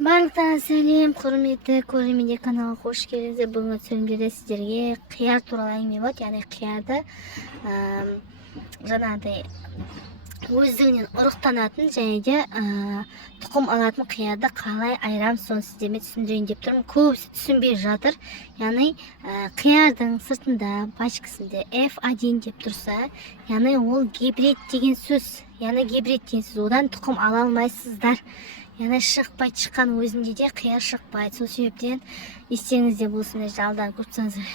Барлықтарыңа сәлем, құрметті көрермендер, каналға қош келдіңіздер. Бүгінгі түсірілімдерде сіздерге қияр туралы әңгіме болады. Яғни қиярды жаңағыдай өздігінен ұрықтанатын және де тұқым алатын қиярды қалай айырамыз, соны сіздерге түсіндірейін деп тұрмын. Көбісі түсінбей жатыр. Яғни қиярдың сыртында пачкасында F1 деп тұрса, яғни ол гибрид деген сөз. Яғни гибрид деген сөз, одан тұқым ала алмайсыздар. Яғни шыққан өзінде де қияр шықпайды. Сол себептен естеріңізде болсын, алдағы көрсеңіздер.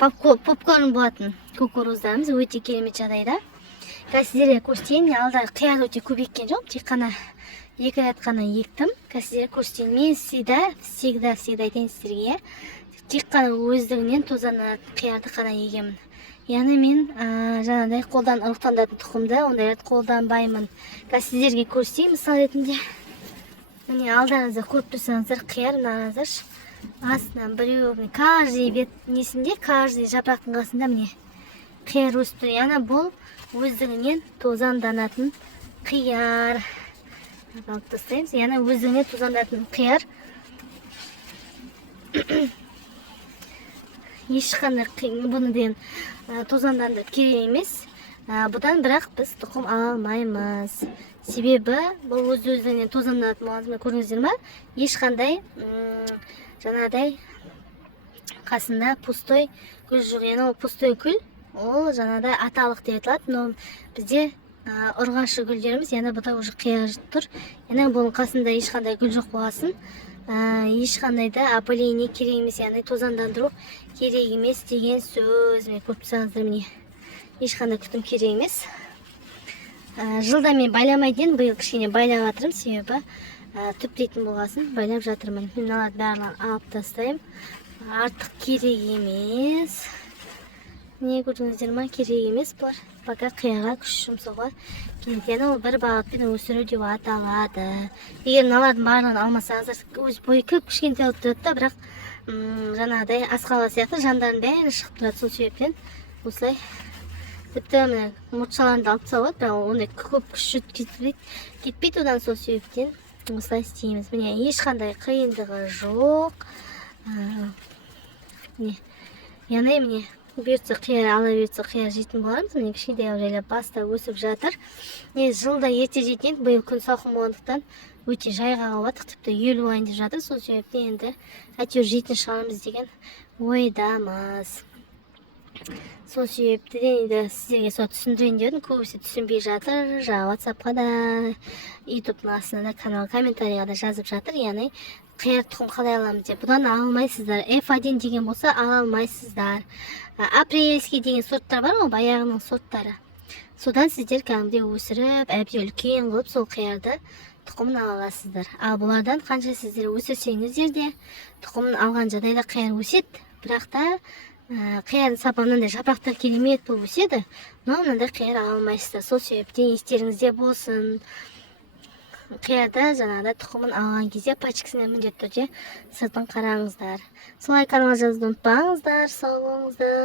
Попкорн болатын кукуруздарымыз өте керемет жағдайда. Сіздерге көрсетейін, алдағы қияр өте көп еккен жоқ, тек қана 2 рет қана ектім. Сіздерге көрсетейін, мен всегда айтайын сіздерге, тек қана өздігінен тозанатын қиярды қана егемін. Яғни мен жаңағыдай қолдан ұрықтандатын тұқымды ондай рет қолданбаймын. Сіздерге көрсетейін, мысал ретінде. Міне алдарыңызда көріп тұрсаңыздар, қияр мынаңыздар астынан біреуінің каждый бет несінде, каждый жапырақтың қасында міне қияр өсіп тұр. Яғни бұл өздігінен тозаңданатын қияр. Алып тастаймыз. Яғни өздігінен тозаңданатын қияр. Ешқандай бұны деген тозаңдандырып керек емес. Бұдан бірақ біз тұқым ала алмаймыз. Себебі бұл өз-өзінен тозаңданатын болғанын көрдіңіздер ме? Ешқандай жаңағыдай қасында пустой гүл жоқ. Яғни ол пустой гүл, ол жаңағыдай аталық деп айтылады. Но бізде ұрғашы гүлдеріміз, яғни бұда уже қияр тұр. Яғни бұның қасында ешқандай гүл жоқ болғасын, ешқандай да опыление керек емес, яғни тозаңдандыру керек емес деген сөз. Мен көріп тұрсаңыздар, міне ешқандай күтім керек емес. Жылда мен байламайтын, биыл кішкене байлап жатырмын, себебі түптейтін болғасын байлап жатырмын. Мен алады барлығын алып тастаймын. Артық керек емес. Не көрдіңіздер ма? Керек емес бұлар. Пока қияға күш жұмсауға келеді. Ол бір бағытпен өсіру деп аталады. Егер мыналардың барлығын алмасаңыздар, өз бойы кішкентай алып тұрады да, бірақ жаңағыдай асқала сияқты жандарын бәрі шығып тұрады. Сол себептен осылай тіпті мұртшаларында алып тастауға болады, бірақ ондай көп күш кетпейді. Одан сол себептен осылай істейміз. Міне ешқандай қиындығы жоқ. Яғни міне бұйыртса қияр ала берсе қияр жейтін болармыз. Міне кішкентай жайлап баста өсіп жатыр. Жылда ерте жейтін, биыл күн салқын болғандықтан өте жайға қалып, тіпті ел болайын деп жатыр. Сол себептен енді әйтеуір жейтін шығармыз деген ойдамыз. Сол себептен енді сіздерге сол түсіндірейін дедім. Көбісі түсінбей жатыр. WhatsApp-қа да, YouTube-ның астына да, канал комментарийға да жазып жатыр. Яғни қияр тұқым қалай аламыз деп. Бұдан ала алмайсыздар. F1 деген болса ала алмайсыздар. Апрельский деген сорттар бар ғой, баяғының сорттары. Содан сіздер кәдімгідей өсіріп, әбден үлкен қылып сол қиярды тұқымын ала аласыздар. Ал бұлардан қанша сіздер өсірсеңіздер де тұқымын алған жағдайда қияр өседі. Бірақ та қиярдың сапанында жапырақтар керемет болып өседі, но мынандай қияр ала алмайсыздар. Сол себептен естеріңізде болсын. Қиярда жаңағыдай тұқымын алған кезде пачкасына міндетті түрде сыртын қараңыздар. Солай каналға жазуды ұмытпаңыздар. Сау болыңыздар.